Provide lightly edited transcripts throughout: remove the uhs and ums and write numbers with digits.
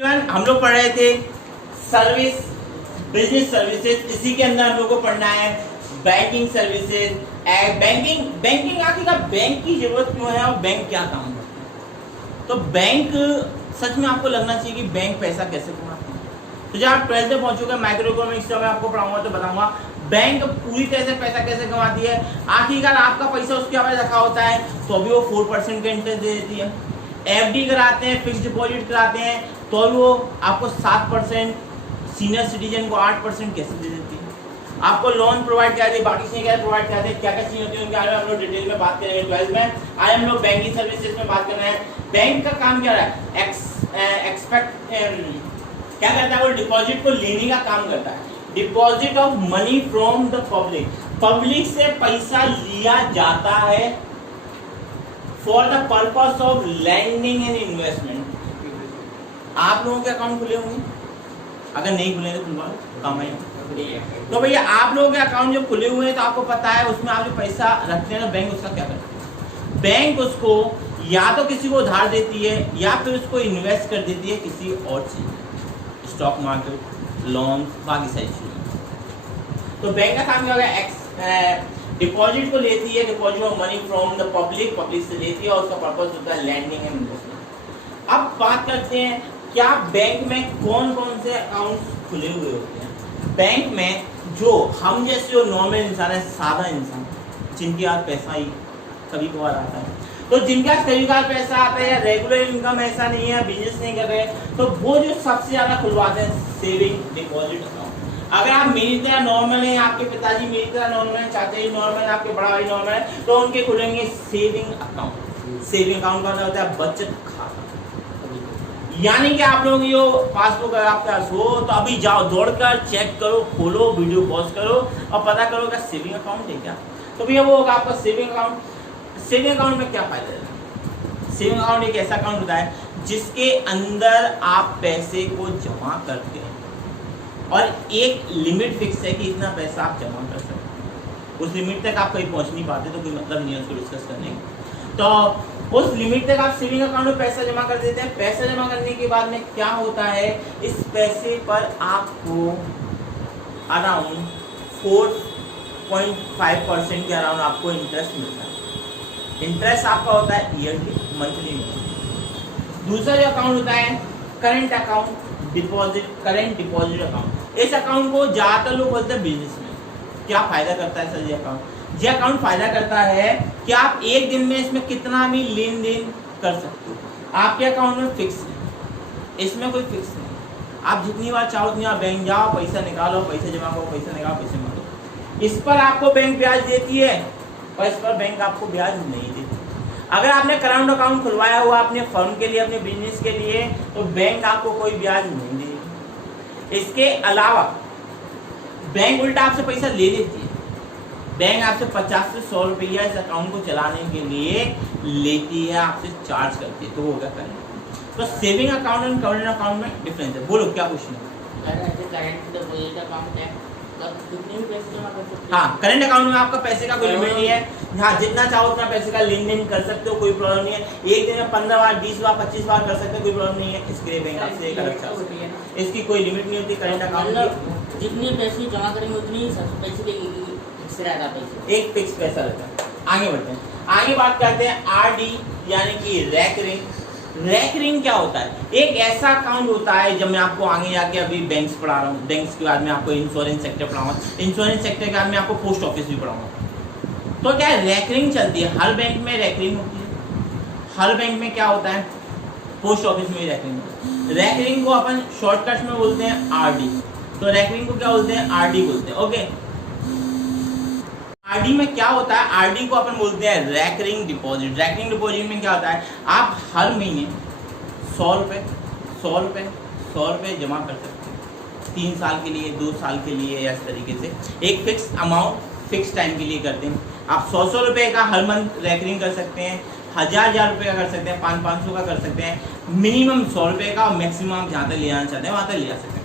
हम लोग पढ़ रहे थे सर्विस, बिजनेस सर्विसेज। इसी के अंदर हम लोग को पढ़ना है बैंकिंग सर्विसेज। बैंकिंग आखिरकार बैंक की जरूरत क्यों है और बैंक क्या काम करता है। तो बैंक सच में आपको लगना चाहिए कि बैंक पैसा कैसे कमाते हैं। तो जब आप 12th में पहुंचोगे माइक्रो इकोनॉमिक्स में आपको पढ़ाऊंगा तो बताऊंगा बैंक पूरी तरह से पैसा कैसे कमाती है। आखिरकार आपका पैसा उसके हवाले रखा होता है तो अभी वो 4% का इंटरेस्ट दे देती है। एफडी कराते हैं, फिक्स डिपॉजिट कराते हैं तो वो आपको 7%, सीनियर सिटीजन को 8% कैसे दे देती है। आपको लोन प्रोवाइड कराती है, बाकी चीजें क्या प्रोवाइड कराते हैं, क्या क्या चीजें होती है उनके बारे में हम लोग डिटेल में बात करेंगे 12th में। आज हम लोग बैंकिंग सर्विसेज में बात कर रहे हैं। बैंक का काम क्या है, क्या करता है, वो डिपॉजिट को लेने का काम करता है। Deposit of money from the public, public से पैसा लिया जाता है for the purpose of lending and investment. आप लोगों के अकाउंट खुले होंगे, अगर नहीं खुले तो खुलवा काम है। तो भैया आप लोगों के अकाउंट जब खुले हुए हैं तो आपको पता है उसमें आप जो पैसा रखते हैं ना, बैंक उसका क्या करता है। बैंक उसको या तो किसी को उधार देती है या फिर उसको इन्वेस्ट कर देती है किसी और चीज, स्टॉक मार्केट, लोन, बाकी सारी चीजें। तो बैंक का काम क्या होगा, डिपॉजिट को लेती है, deposit of money from the public, public से लेती है और उसका पर्पस होता है लैंडिंग एंड इन्वेस्टमेंट। अब बात करते हैं क्या बैंक में कौन कौन से अकाउंट्स खुले हुए होते हैं। बैंक में जो हम जैसे जो नॉर्मल इंसान है, सादा इंसान, जिनके हाथ पैसा ही कभी कभार आता है, तो जिनका कभी कभार पैसा आता है या रेगुलर इनकम ऐसा नहीं है, बिजनेस नहीं कर रहे, तो वो जो सबसे ज्यादा खुलवाते हैं सेविंग डिपॉजिट अकाउंट। अगर आप मेरी तरह नॉर्मल हैं, आपके पिताजी मेरी तरह नॉर्मल हैं, चाचा जी नॉर्मल हैं, आपके बड़ा भाई नॉर्मल है, तो उनके खुलेंगे सेविंग अकाउंट। सेविंग अकाउंट का होता है बचत खाता। यानी कि आप लोग यो पासबुक अगर आपके पास हो तो अभी जाओ दौड़कर चेक करो, खोलो, वीडियो पॉज करो और पता करो क्या सेविंग अकाउंट है क्या। तो भैया वो होगा आपका सेविंग अकाउंट। सेविंग अकाउंट में क्या फायदा है। सेविंग अकाउंट एक ऐसा अकाउंट होता है जिसके अंदर आप पैसे को जमा करते हैं और एक लिमिट फिक्स है कि इतना पैसा आप जमा कर सकते हैं। उस लिमिट तक आप कहीं पहुंच नहीं पाते तो कोई मतलब नहीं है उसको डिस्कस करने का। तो उस लिमिट तक आप सेविंग अकाउंट में पैसा जमा कर देते हैं। पैसा जमा करने के बाद में क्या होता है, इस पैसे पर आपको अराउंड 4.5% के अराउंड आपको इंटरेस्ट मिलता है। इंटरेस्ट आपका होता है ईयरली, मंथली। दूसरा जो अकाउंट होता है current account, deposit, current deposit account. इस अकाउंट को ज्यादातर लोग बोलते हैं बिजनेस में। क्या फायदा करता है सर ये अकाउंट। ये अकाउंट फायदा करता है कि आप एक दिन में इसमें कितना भी लेन देन कर सकते हो। आपके अकाउंट में फिक्स है, इसमें कोई फिक्स नहीं। आप जितनी बार चाहो उतनी बार बैंक जाओ, पैसा निकालो, पैसा जमा करो, पैसा निकालो, पैसे मांगो। इस पर आपको बैंक ब्याज देती है और इस पर बैंक आपको ब्याज नहीं देती। अगर आपने करंट अकाउंट खुलवाया हुआ अपने फर्म के लिए, अपने बिजनेस के लिए, तो बैंक आपको कोई ब्याज नहीं देगी। इसके अलावा बैंक उल्टा आपसे पैसा ले लेती है। बैंक आपसे 50 से 100 रुपया इस अकाउंट को चलाने के लिए लेती है, आपसे चार्ज करती है। तो वो क्या करें। तो सेविंग अकाउंट और करंट अकाउंट में डिफरेंस है। बोलो क्या क्वेश्चन है। हाँ, करंट अकाउंट में आपका पैसे का कोई लिमिट नहीं है। हाँ, जितना चाहो उतना पैसे का लेन देन कर सकते हो, कोई प्रॉब्लम नहीं है। एक दिन में 15 बार, 20 बार, 25 बार कर सकते हो, कोई प्रॉब्लम नहीं है। इसके लिए बैंक आपसे एक अलग चार्ज होती है। इसकी कोई लिमिट नहीं होती करंट अकाउंट की। जितने पैसे जमा करेंगे उतनी पैसे एक फिक्स पैसा रहता है। आगे बढ़ते हैं, आगे बात करते हैं आरडी यानी कि रैकरिंग। रैकरिंग क्या होता है, एक ऐसा अकाउंट होता है। जब मैं आपको आगे जाके अभी बैंक्स पढ़ा रहा हूँ, बैंक्स के बाद में आपको इंश्योरेंस सेक्टर पढ़ाऊंगा, इंश्योरेंस सेक्टर के बाद में आपको पोस्ट ऑफिस भी पढ़ाऊंगा। तो क्या है, रैकरिंग चलती है। हर बैंक में रैकरिंग होती है। हर बैंक में क्या होता है, पोस्ट ऑफिस में भी रैकरिंग होती है। रैकरिंग को अपन शॉर्टकट में बोलते हैं आरडी। तो रैकरिंग को क्या बोलते हैं, आरडी बोलते हैं। ओके, आरडी में क्या होता है, आरडी को अपन बोलते हैं रैकरिंग डिपॉजिट। रैकरिंग डिपॉजिट में क्या होता है, आप हर महीने 100 रुपये 100 रुपये 100 रुपये जमा कर सकते हैं। 3 साल के लिए, 2 साल के लिए, या इस तरीके से एक फिक्स अमाउंट फिक्स टाइम के लिए करते हैं। आप 100 रुपये का हर मंथ रैकरिंग कर सकते हैं, 1000 रुपये का कर सकते हैं, 500 का कर सकते हैं, मिनिमम 100 रुपये का, और मैक्सिमम आप जहाँ तक ले जाना चाहते हैं वहाँ तक ले जा सकते हैं।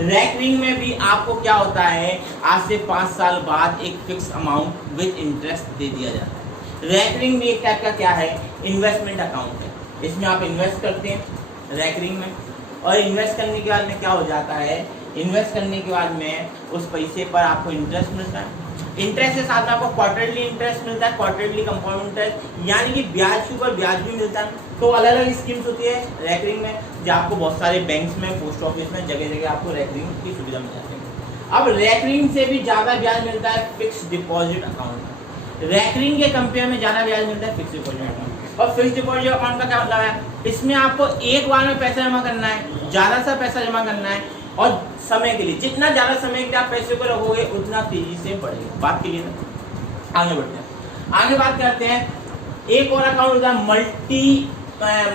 रैकरिंग में भी आपको क्या होता है, आज से 5 साल बाद एक फिक्स अमाउंट विद इंटरेस्ट दे दिया जाता है। रैकरिंग भी एक टाइप का क्या है, इन्वेस्टमेंट अकाउंट है। इसमें आप इन्वेस्ट करते हैं रैकरिंग में, और इन्वेस्ट करने के बाद में क्या हो जाता है, इन्वेस्ट करने के बाद में उस पैसे पर आपको इंटरेस्ट मिलता है। इंटरेस्ट के साथ में आपको क्वार्टरली इंटरेस्ट मिलता है, क्वार्टरली कंपाउंड इंटरेस्ट, यानी कि ब्याज के ऊपर ब्याज भी मिलता है। तो अलग अलग स्कीम्स होती है रेकरिंग में, जो आपको बहुत सारे बैंक्स में, पोस्ट ऑफिस में, जगह जगह आपको रेकरिंग की सुविधा मिल जाती है। अब रेकरिंग से भी ज्यादा ब्याज मिलता है फिक्स डिपॉजिट अकाउंट में। रेकरिंग के कंपेयर में ज्यादा ब्याज मिलता है फिक्स डिपॉजिट अकाउंट। और फिक्स डिपॉजिट अकाउंट का क्या मतलब है, इसमें आपको एक बार में पैसा जमा करना है, ज्यादा सा पैसा जमा करना है, और समय के लिए, जितना ज्यादा समय के लिए आप पैसे को रखोगे उतना तेजी से बढ़ेगा। बात के लिए ना आगे बढ़ते हैं। आगे बात करते हैं एक और अकाउंट होता है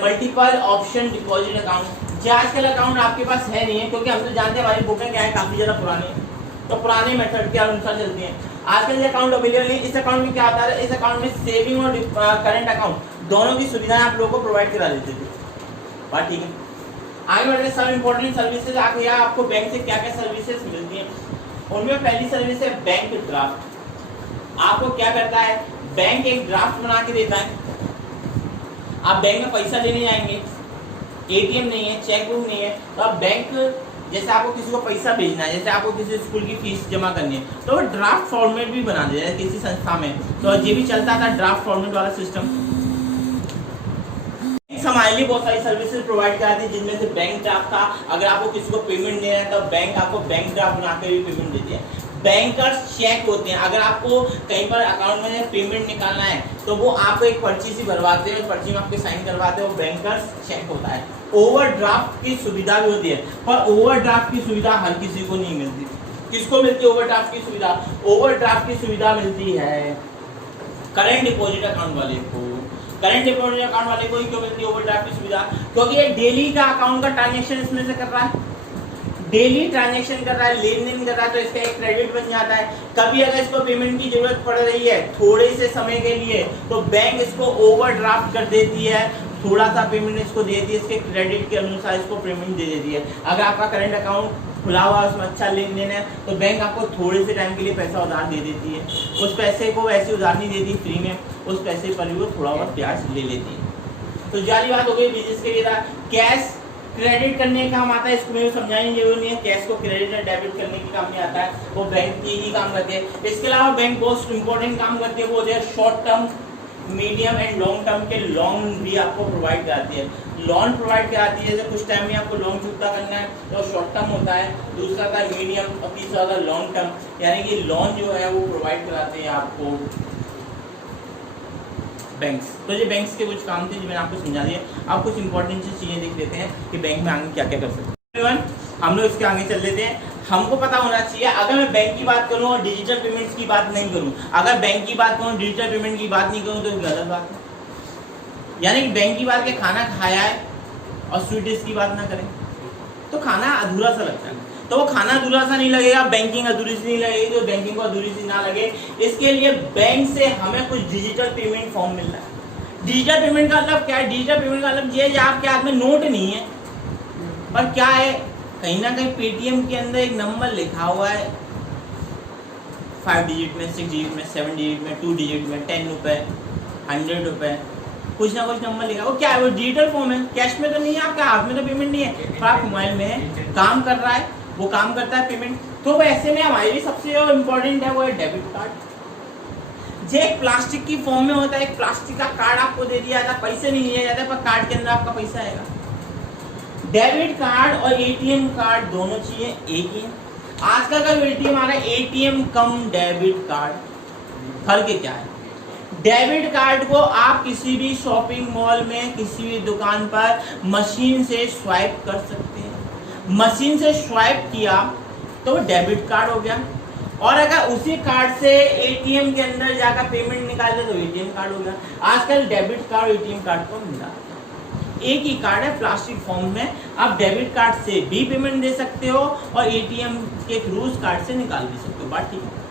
मल्टीपल ऑप्शन डिपॉजिट अकाउंट। जो आजकल अकाउंट आपके पास है नहीं है, क्योंकि हम तो जानते हैं हमारी बुकें क्या है, काफी ज्यादा पुरानी है, तो पुराने मेथड के अनुसार चलती हैं। आजकल ये अकाउंट अवेलेबल नहीं। इस अकाउंट में क्या होता है, इस अकाउंट में सेविंग और करंट अकाउंट दोनों की सुविधाएं आप लोगों को प्रोवाइड करा देते थे। बात ठीक है। आगे बढ़ते हैं सब इंपॉर्टेंट सर्विसेज। आखिर आपको बैंक से क्या क्या सर्विसेज मिलती हैं, उनमें पहली सर्विस है बैंक ड्राफ्ट। आपको क्या करता है, बैंक एक ड्राफ्ट बना के देता है। आप बैंक में पैसा लेने जाएंगे, एटीएम नहीं है, चेक बुक नहीं है, तो आप बैंक, जैसे आपको किसी को पैसा भेजना है, जैसे आपको किसी स्कूल की फीस जमा करनी है, तो वो ड्राफ्ट फॉर्मेट भी बना दिया है किसी संस्था में, तो ये भी चलता था ड्राफ्ट फॉर्मेट वाला सिस्टम। हमारे लिए बहुत सारी सर्विसेज प्रोवाइड कराती है, जिनमें से बैंक ड्राफ्ट था। अगर आपको किसी को पेमेंट देना है तो बैंक आपको बैंक ड्राफ्ट बना के भी पेमेंट देती है। बैंकर्स चेक होते हैं, अगर आपको कहीं पर अकाउंट में पेमेंट निकालना है तो वो आपको एक पर्ची सी भरवाते हैं, पर्ची में आपके साइन करवाते हैं, वो बैंकर्स चेक होता है। ओवरड्राफ्ट की सुविधा भी होती है, पर ओवरड्राफ्ट की सुविधा हर किसी को नहीं मिलती। किसको मिलती है ओवरड्राफ्ट की सुविधा? ओवरड्राफ्ट की सुविधा मिलती है करंट डिपॉजिट अकाउंट वाले को। करंट डिपॉजिट अकाउंट वाले को ही क्यों मिलती है ओवरड्राफ्ट की सुविधा? क्योंकि ये डेली का अकाउंट का ट्रांजैक्शन इसमें से कर रहा है, डेली ट्रांजैक्शन कर रहा है, लेन देन कर रहा है, तो इसका एक क्रेडिट बन जाता है। कभी अगर इसको पेमेंट की जरूरत पड़ रही है थोड़े से समय के लिए, तो बैंक इसको ओवरड्राफ्ट कर देती है, थोड़ा सा पेमेंट इसको दे देती है, इसके क्रेडिट के अनुसार इसको पेमेंट दे देती है। अगर आपका करंट अकाउंट खुला हुआ है, उसमें अच्छा लेन देन है, तो बैंक आपको थोड़े से टाइम के लिए पैसा उधार दे देती है। उस पैसे को वैसे उधार नहीं देती फ्री में, उस पैसे पर भी वो थोड़ा बहुत ब्याज ले लेती है। तो जारी बात हो गई बिजनेस के लिए था। कैश क्रेडिट करने का काम आता है, इसको मेरे समझाने की जरूरत नहीं है। कैश को क्रेडिट या डेबिट करने के काम में आता है, वो बैंक की ही काम करती है। इसके अलावा बैंक बहुत इंपॉर्टेंट काम करती है, वो होते हैं short term, medium and long term के लोन भी आपको प्रोवाइड कराती है। लोन प्रोवाइड कराती है, जैसे कुछ टाइम में आपको लोन चुकता करना है तो शॉर्ट टर्म होता है, दूसरा का मीडियम और तीसरा का लॉन्ग टर्म, यानी कि लोन जो है वो प्रोवाइड कराते हैं आपको बैंक्स। तो ये बैंक्स के कुछ काम थे जो मैंने आपको समझा दिया। आप कुछ इंपॉर्टेंट चीजें देख लेते हैं कि बैंक में आगे क्या क्या कर सकते हैं। हम लोग इसके आगे चल लेते हैं। हमको पता होना चाहिए, अगर मैं बैंक की बात करूं और डिजिटल पेमेंट्स की बात नहीं करूं, अगर बैंक की बात करूं डिजिटल पेमेंट की बात नहीं करूं तो गलत बात है। यानी कि बैंक की बात के खाना खाया है और स्वीट डिश की बात ना करें तो खाना अधूरा सा लगता है। तो वो खाना अधूरा सा नहीं लगेगा, बैंकिंग अधूरी सी नहीं लगेगी, तो बैंकिंग को अधूरी सी ना लगे, इसके लिए बैंक से हमें कुछ डिजिटल पेमेंट फॉर्म मिल रहा है। डिजिटल पेमेंट का मतलब क्या है? डिजिटल पेमेंट का मतलब ये आपके हाथ में नोट नहीं है, पर क्या है, कहीं ना कहीं पेटीएम के अंदर एक नंबर लिखा हुआ है, 5 डिजिट में, 6 डिजिट में, 7 डिजिट में, 2 डिजिट में, 10 रुपए, 100 रुपए, कुछ ना कुछ नंबर लिखा। वो क्या है? वो डिजिटल फॉर्म है, कैश में तो नहीं है, आपके हाथ में तो पेमेंट नहीं है, पर आप मोबाइल में काम कर रहा है, वो काम करता है पेमेंट। तो वैसे में हमारे लिए सबसे जो इम्पोर्टेंट है वो है डेबिट कार्ड। जो एक प्लास्टिक की फॉर्म में होता है, एक प्लास्टिक का कार्ड आपको दे दिया जाता है, पैसे नहीं लिए जाते, पर कार्ड के अंदर आपका पैसा आएगा। डेबिट कार्ड और एटीएम कार्ड दोनों चीजें एक ही है। आजकल का एटीएम आ रहा है एटीएम कम डेबिट कार्ड। फर्क क्या है? डेबिट कार्ड को आप किसी भी शॉपिंग मॉल में, किसी भी दुकान पर मशीन से स्वाइप कर सकते हैं। मशीन से स्वाइप किया तो वो डेबिट कार्ड हो गया, और अगर उसी कार्ड से एटीएम के अंदर जाकर पेमेंट निकाले तो एटीएम कार्ड हो गया। आजकल डेबिट कार्ड और एटीएम कार्ड को मिला एक ही कार्ड है, प्लास्टिक फॉर्म में। आप डेबिट कार्ड से भी पेमेंट दे सकते हो और एटीएम के थ्रू उस कार्ड से निकाल भी सकते हो। बात ठीक है।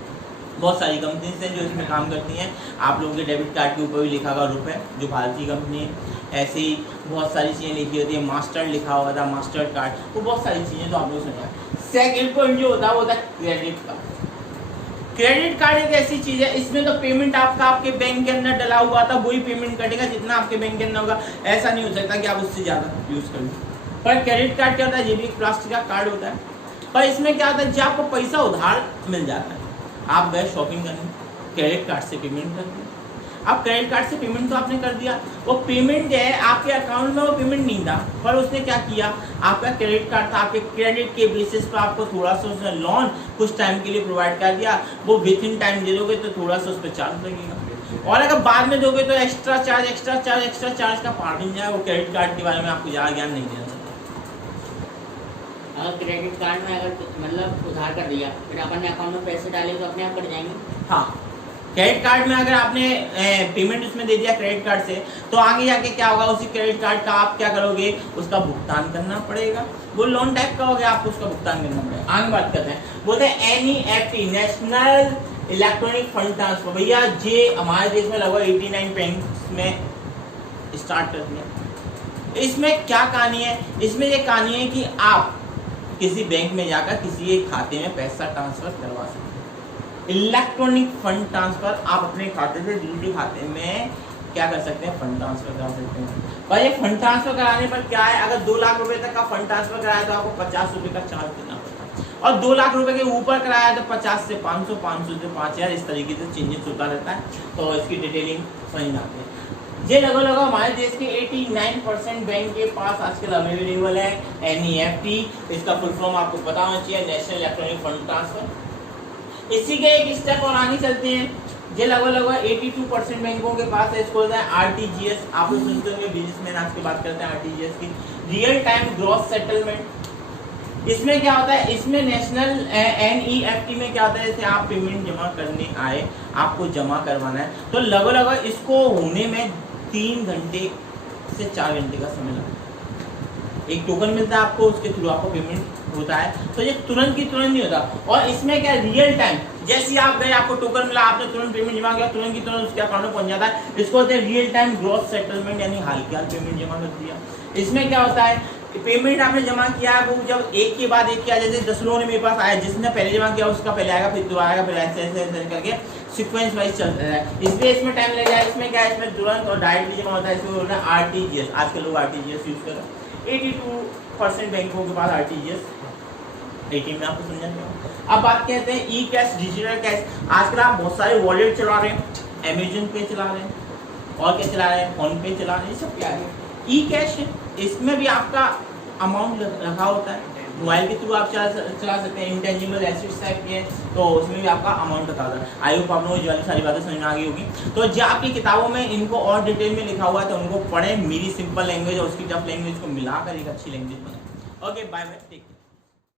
बहुत सारी कंपनीज हैं जो इसमें काम करती हैं। आप लोगों के डेबिट कार्ड के ऊपर भी लिखा हुआ रुपए, जो भारतीय कंपनी है। ऐसे ही बहुत सारी चीज़ें लिखी होती है, मास्टर लिखा हुआ था, मास्टर कार्ड, वो बहुत सारी चीज़ें तो आप लोग समझा। सेकेंड पॉइंट जो होता है वो होता है क्रेडिट कार्ड। क्रेडिट कार्ड एक ऐसी चीज है, इसमें तो पेमेंट आपका आपके बैंक के अंदर डला हुआ था, वही पेमेंट कटेगा जितना आपके बैंक के अंदर होगा। ऐसा नहीं हो सकता कि आप उससे ज्यादा यूज कर लो। पर क्रेडिट कार्ड क्या होता है, ये भी एक प्लास्टिक का कार्ड होता है, पर इसमें क्या होता है, जब आपको पैसा उधार मिल जाता है, आप गए शॉपिंग करने, क्रेडिट कार्ड से पेमेंट कर दिया। अब क्रेडिट कार्ड से पेमेंट तो आपने कर दिया, वो पेमेंट है आपके अकाउंट में, वो पेमेंट नहीं था, पर उसने क्या किया, आपका क्रेडिट कार्ड था, आपके क्रेडिट के बेसिस पर आपको थोड़ा सा उसने लोन कुछ टाइम के लिए प्रोवाइड कर दिया, वो विद इन टाइम दे दोगे तो थोड़ा सा उस पर चार्ज लगेगा, और अगर बाद में दोगे तो एक्स्ट्रा चार्ज का पार मिल जाएगा। वो क्रेडिट कार्ड के बारे में आपको ज़्यादा ज्ञान नहीं देना चाहिए। अगर क्रेडिट कार्ड में अगर मतलब उधार कर दिया, फिर अपने अकाउंट में पैसे डाले तो अपने आप कट जाएंगे। हाँ, क्रेडिट कार्ड में अगर आपने पेमेंट उसमें दे दिया क्रेडिट कार्ड से, तो आगे जाके क्या होगा, उसी क्रेडिट कार्ड का आप क्या करोगे, उसका भुगतान करना पड़ेगा, वो लोन टाइप का हो गया, आपको उसका भुगतान करना पड़ेगा। आगे बात करते हैं, बोलते हैं NEFT, national electronic fund transfer. भैया ये हमारे देश में लगभग 89 बैंक में स्टार्ट कर दिया। इसमें क्या कहानी है, इसमें ये कहानी है कि आप किसी बैंक में जाकर किसी एक खाते में पैसा ट्रांसफर करवा सकते हैं। इलेक्ट्रॉनिक फंड ट्रांसफर, आप अपने खाते से दूसरे खाते में क्या कर सकते हैं, फंड ट्रांसफर करा सकते हैं। पर ये फंड ट्रांसफर कराने पर क्या है, अगर 2 लाख रुपए तक का फंड ट्रांसफर कराया तो आपको 50 रुपए का चार्ज देना पड़ता है, और 2 लाख रुपए के ऊपर कराया तो 50 से 500, 500 से 5000, इस तरीके से चेंजेस होता रहता है। तो इसकी डिटेलिंग समझ आती है। ये लगभग हमारे देश के 89% बैंक के पास आजकल अवेलेबल है NEFT। इसका फुल फॉर्म आपको पता होना चाहिए, नेशनल इलेक्ट्रॉनिक फंड ट्रांसफर। इसी के एक स्टेप और आगे चलते हैं। ये लगभग 82% बैंकों के पास है, इसको होता है RTGS। आप लोग सुनते होंगे, बिजनेसमैन आज की बात करते हैं RTGS की, रियल टाइम ग्रॉस सेटलमेंट। इसमें क्या होता है, इसमें नेशनल NEFT में क्या होता है, जैसे आप पेमेंट जमा करने आए, आपको जमा करवाना है, तो लगभग इसको होने में 3 घंटे से 4 घंटे का समय लगता है। एक टोकन मिलता है आपको, उसके थ्रू आपको पेमेंट होता है, तो ये तुरंत की तुरंत नहीं होता। और इसमें क्या रियल टाइम, जैसे आप गए, आपको टोकन मिला, आपने तुरंत पेमेंट जमा किया, तुरंत की तुरंत उसके अकाउंट में पहुंच जाता है। इसको होता है रियल टाइम ग्रॉस सेटलमेंट, यानी हाल के हाल पेमेंट जमा कर दिया। इसमें क्या होता है, पेमेंट आपने जमा किया है, वो जब एक के बाद एक किया, जैसे 10 लोगों ने मेरे पास आया, जिसने पहले जमा किया उसका पहले आएगा, फिर दोबारा आएगा, फिर ऐसे करके सीक्वेंस वाइज चलता है, इसलिए इसमें टाइम लगेगा। इसमें क्या है, इसमें तुरंत और डायरेक्टली जमा होता है, इसमें बोलते हैं RTGS। आजकल लोग RTGS यूज कर रहे हैं, 82% बैंकों के पास RTGS, 18 में आपको समझा दिया। अब बात कहते हैं ई कैश, डिजिटल कैश। आजकल आप बहुत सारे वॉलेट चला रहे हैं, Amazon पे चला रहे हैं, और क्या चला रहे हैं, फोन पे चला रहे हैं, सब क्या है, ई कैश है। इसमें भी आपका अमाउंट रखा होता है, मोबाइल के थ्रू आप चला सकते हैं, इंटेंजिबल एसेट्स टाइप के, तो उसमें भी आपका अमाउंट रखा होता है। आई होप आप लोगों को सारी बातें समझ में आ गई होगी। तो जो आपकी किताबों में इनको और डिटेल में लिखा हुआ है, तो उनको पढ़ें, मेरी सिंपल लैंग्वेज और उसकी टफ लैंग्वेज को मिलाकर एक अच्छी लैंग्वेज बनाएं। Okay, bye bye, take care.